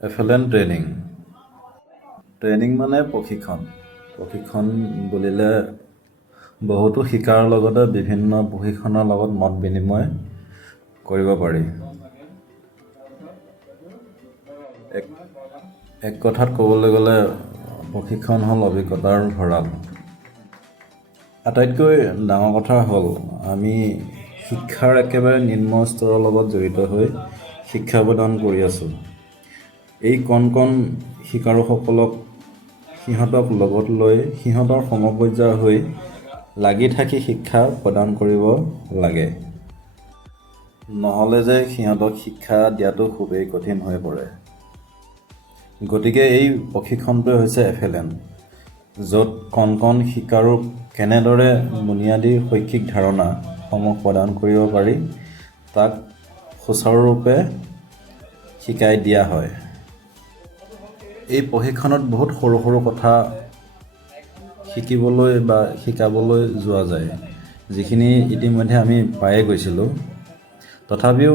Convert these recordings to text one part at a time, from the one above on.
FLN training মানে প্ৰশিক্ষণ বুলিলে বহুতো শিকাৰ লগতে বিভিন্ন প্ৰশিক্ষণৰ লগত মত বিনিময় কৰিব পাৰি। এক কথাত ক'বলৈ গ'লে প্ৰশিক্ষণ হ'ল অভিজ্ঞতাৰ ভঁৰাল। আটাইতকৈ ডাঙৰ কথা হ'ল আমি শিক্ষাৰ একেবাৰে নিম্ন স্তৰৰ লগত জড়িত হৈ শিক্ষা প্ৰদান কৰি আছোঁ। এই কণ শিকাৰুসকলক সিহঁতক লগত লৈ সিহঁতৰ সমপৰ্যায়ৰ হৈ লাগি থাকি শিক্ষা প্ৰদান কৰিব লাগে। নহ'লে যে সিহঁতক শিক্ষা দিয়াটো খুবেই কঠিন হৈ পৰে। গতিকে এই প্ৰশিক্ষণটোৱে হৈছে FLN, য'ত কণ শিকাৰুক কেনেদৰে বুনিয়াদী শৈক্ষিক ধাৰণাসমূহ প্ৰদান কৰিব পাৰি তাক সুচাৰুৰূপে শিকাই দিয়া হয়। এই প্ৰশিক্ষণত বহুত সৰু কথা শিকিবলৈ বা শিকাবলৈ যোৱা যায়, যিখিনি ইতিমধ্যে আমি পায়ে গৈছিলোঁ। তথাপিও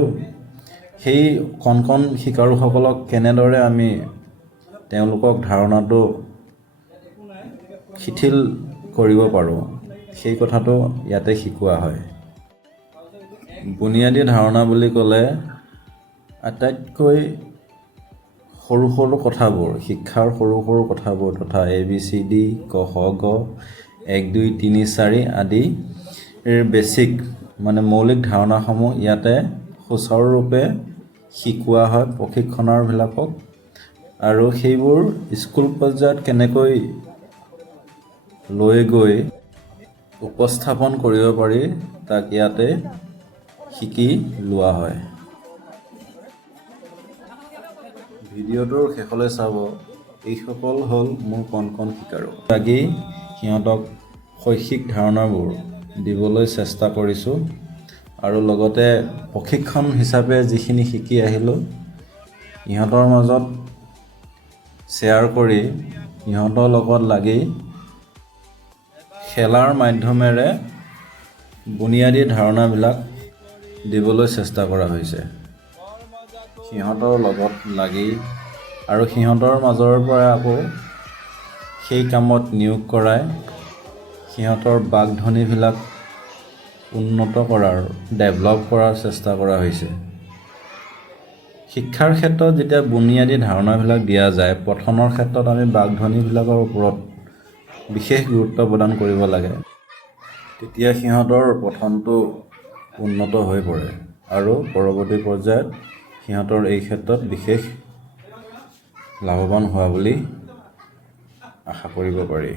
সেই কণ শিকাৰুসকলক কেনেদৰে আমি তেওঁলোকক ধাৰণাটো শিথিল কৰিব পাৰোঁ সেই কথাটো ইয়াতে শিকোৱা হয়। বুনিয়াদী ধাৰণা বুলি ক'লে আটাইতকৈ সৰু কথাবোৰ, শিক্ষাৰ সৰু কথাবোৰ তথা ABCD, ক খ গ, 1 2 3 4 আদিৰ বেছিক মানে মৌলিক ধাৰণাসমূহ ইয়াতে সুচাৰুৰূপে শিকোৱা হয় প্ৰশিক্ষণাৰ্থীবিলাকক। আৰু সেইবোৰ স্কুল পৰ্যায়ত কেনেকৈ লৈ গৈ উপস্থাপন কৰিব পাৰি তাক ইয়াতে শিকি লোৱা হয়। ভিডিঅ'টোৰ শেষলৈ চাব, এইসকল হ'ল মোৰ কণ শিকাৰু। লাগি সিহঁতক শৈক্ষিক ধাৰণাবোৰ দিবলৈ চেষ্টা কৰিছোঁ আৰু লগতে প্ৰশিক্ষণ হিচাপে যিখিনি শিকি আহিলোঁ ইহঁতৰ মাজত শ্বেয়াৰ কৰি ইহঁতৰ লগত লাগি খেলাৰ মাধ্যমেৰে বুনিয়াদী ধাৰণাবিলাক দিবলৈ চেষ্টা কৰা হৈছে। সিহঁতৰ লগত লাগি আৰু সিহঁতৰ মাজৰ পৰা আকৌ সেই কামত নিয়োগ কৰাই সিহঁতৰ বাকধ্বনিবিলাক উন্নত কৰাৰ, ডেভেলপ কৰাৰ চেষ্টা কৰা হৈছে। শিক্ষাৰ ক্ষেত্ৰত যেতিয়া বুনিয়াদী ধাৰণাবিলাক দিয়া যায়, পঠনৰ ক্ষেত্ৰত আমি বাকধ্বনিবিলাকৰ ওপৰত বিশেষ গুৰুত্ব প্ৰদান কৰিব লাগে। তেতিয়া সিহঁতৰ পঠনটো উন্নত হৈ পৰে আৰু পৰৱৰ্তী পৰ্যায়ত সিহঁতৰ এই ক্ষেত্ৰত বিশেষ লাভৱান হোৱা বুলি আশা কৰিব পাৰি।